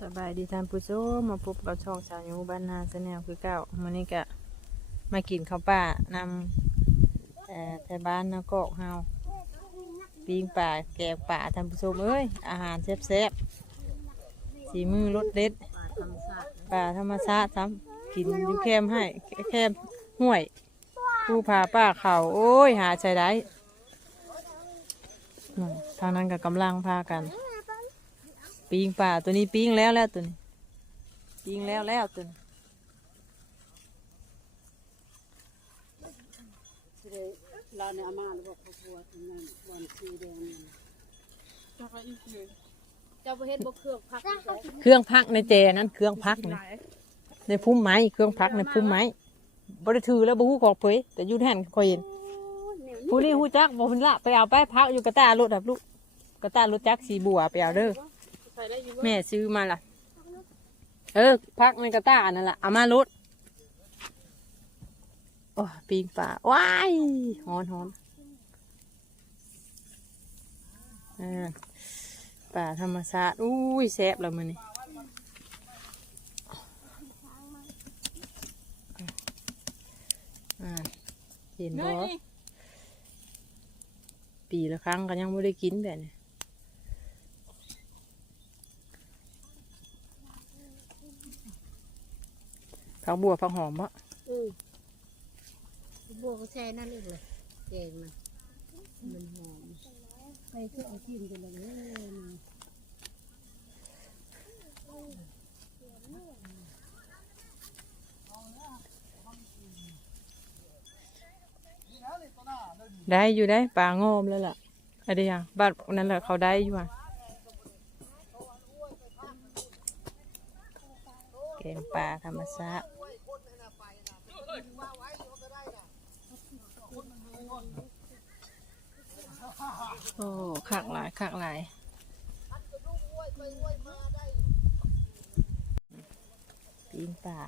สบายดีท่านผู้ชมมาพบกับช่องสาวยูบ้านนาแนลคือเก้ามื้อนี้ก็มากินข้าวป่านำเอ่อแต่บ้านนากอกเฮาปิ้งป่าแกงป่าท่านผู้ชมเอ้ยอาหารแซ่บๆสีมือรสเด็ดป่าธรรมชาติซ้ำกินยู่แคมให้แคมห้วยผู้พาป้าเขาโอ้ยหาใช้ได้ทางนั้นก็กำลังพากัน ปิงป่าตัวนี้ปิงแล้วแล้วตัวนี้ปิงแล้วแล้วตัวนี้สิได้เราเนี่ยอามาแล้วบอกครอบครัวทำงานวันสีแดงนี่เจ้าประเทศบกเครื่องพักเครื่องพักในเจนั้นเครื่องพักนี่ในพุ่มไม้เครื่องพักในพุ่มไม้บริถือแล้วบฮู้ของเผยแต่อยูแทนคอยเห็นผู้นี้ฮู้จักบอกเพิ่นละไปเอาไปพักอยู่กระตารถแบบลูกกระตารถจักสีบัวไปเอาเด้อใส่ได้อยู่แม่ซื้อมาล่ะ เออ พักในกระตานั่นแหละเอามารถโอ้ปิงป่าว้ายหอนหอนอ่าป่าธรรมชาติอุ้ยแซ่บแล้วมันนี่อ่าเห็นบ่ปีละครั้งก็ยังไม่ได้กินแบบนี้ ผักบัวผักหอมบ่อือบัวก็แช่นั่นเองเลยแกงมันมันหอมไปเพื่อเอากินกันเลยได้อยู่ได้ปลางอมแล้วล่ะอะไรอย่างบ้านนั้นแหละเขาได้อยู่อะแกงปลาธรรมชาติ โอ้ขากหลายขากหลายปีนป่า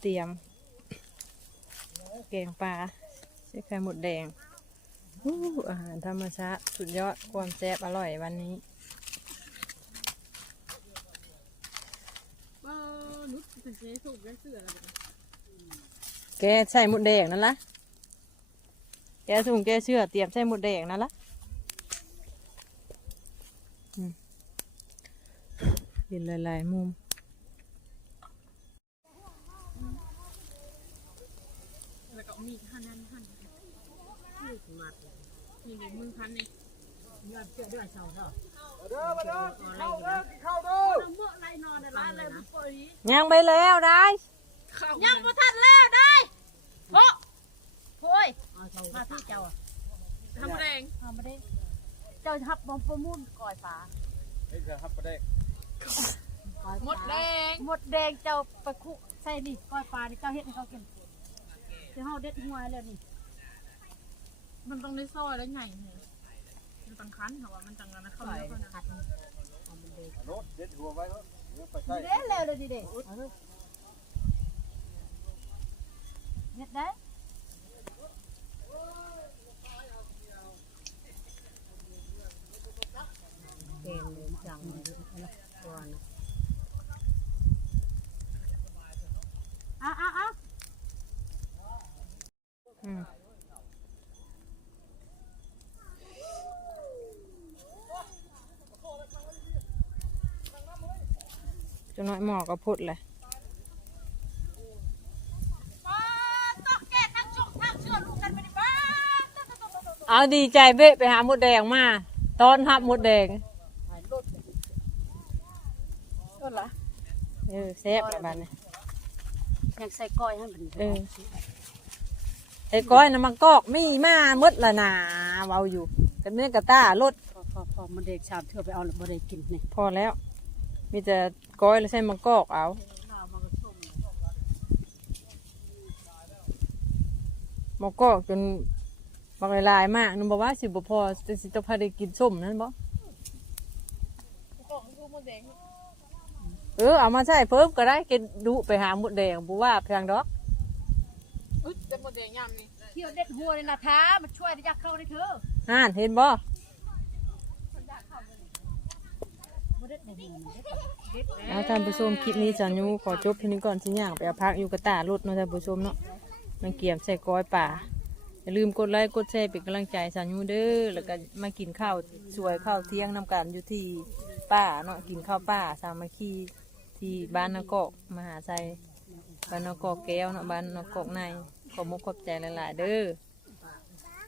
เตรียม แกงปลาใส่ไข่หมดแดงอาหารธรรมชาติสุดยอดความแซ่บอร่อยวันนี้ว่านุชเป็นเจ๊สูบได้เสืออะไรแบบนี้ แกใส่หมดแดงนั่นละแกสุ่มแกเชื่อเตรียมใส่หมดแดงนั่นละอืมกินหลายๆมุมแล้วก็มีหั่นหั่นหั่นมัดมีในมือพันนี่ยอดเจ้าด้วยเสาเท่าเด้อมาเด้อกินข้าวเด้อกินข้าวเด้อเมื่อไรนอนในร้านเลยบุปผายังไปแล้วได้ ยังบ่ทันแล้วได้โอ้โอยเอาเสามาที่เจ้าอะทำแรงทำไม่ได้เจ้าทับบอมประมุ่นก่อยฟ้าเฮ้ยเดี๋ยวครับประเด็กหมดแรงหมดแดงเจ้าไปคุใส่นี่ก่อยฟ้านี่เจ้าเฮ็ดให้เขากินเจ้าเฮาเด็ดหัวแล้วนี่มันต้องได้ซอยแล้วไงเนี่ยมันตังคันค่ะว่ามันจังกันนะเข้าก่อยแล้วนะหัดเอามันเด็ดโน้ตเด็ดหัวไว้เถอะเดี๋ยวไปใส่เด็ดแล้วเลยดิเด็ด เอาเถอะเฮ็ดได้เกมเลยจังเลยนะตัวนะอะอะอะอืมจะน้อยหมอก็พุดเลย ต้องแก้ทั้งช่องทั้งเชื่อลูกกันไม่ได้บ้า เอาดีใจเบ๊ะไปหาหมดแดงมาตอนหับหมดแดงก็ละเออแซ่บแบบนี้ยังใส่ก้อยให้มันเออไอ้ก้อยน้ำมันกอกมีมาหมดละนาเว้าอยู่แต่เนื้อกระต้ารถพอพอพอมันเด็กชามเธอไปเอาแล้วบ่ได้กินนี่พอแล้ว มีแต่ก้อยแล้วใส่มังกอกเอามังกอกจน บางลายๆมากนึกบอกว่าสิบพอแต่สิจะพาได้กินส้มนั่นบ่ของดูมันแดงเออเอามาใส่เพิ่มก็ได้กินดุไปหาหมดแดงบุว่าเพียงดอกอึดเป็นหมดแดงยำนี่เที่ยวเด็ดหัวเลยนะท้ามาช่วยได้ยักเข้าได้เธอห่านเห็นบ่บ่ได้แต่เห็นมันได้เอาท่านผู้ชมคลิปนี้สายูขอจบเพียงนี้ก่อนสิย่างไปเอาพักอยู่กระตารถเนาะท่านผู้ชมเนาะมันเกี่ยมใส่ก้อยป่า อย่าลืมกดไลค์กดแชร์เป็นกำลังใจสายูเด้อแล้วก็มากินข้าวสวยข้าวเที่ยงนำกันอยู่ที่ป่าเนาะกินข้าวป่าสามัคคีที่บ้านนกอกมหาชัยบ้านนกอกแก้วเนาะบ้านนกอกในขอมุกขอบใจหลายๆเด้อ